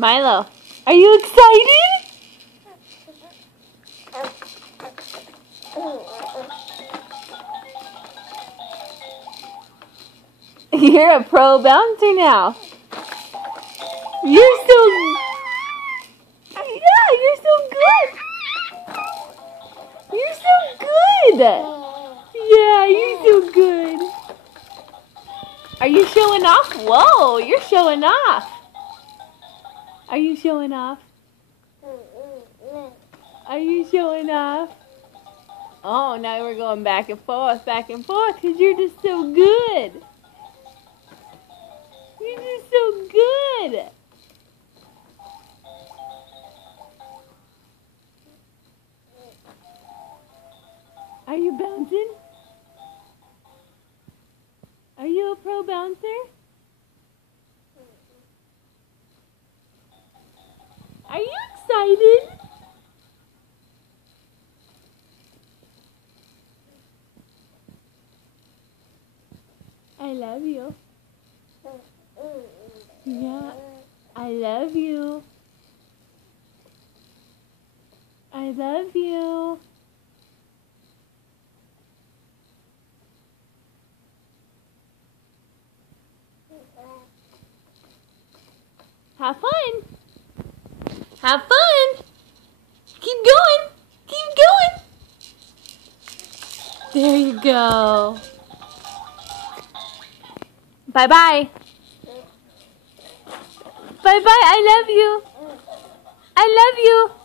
Milo, are you excited? You're a pro bouncer now. You're so... Yeah, you're so good. You're so good. Yeah, you're so good. Are you showing off? Whoa, you're showing off. Are you showing off? Are you showing off? Oh, now we're going back and forth, because you're just so good. You're just so good. Are you bouncing? Are you a pro bouncer? Are you excited? I love you. Yeah, I love you. I love you. Have fun. Have fun. Keep going. Keep going. There you go. Bye-bye. Bye-bye. I love you. I love you.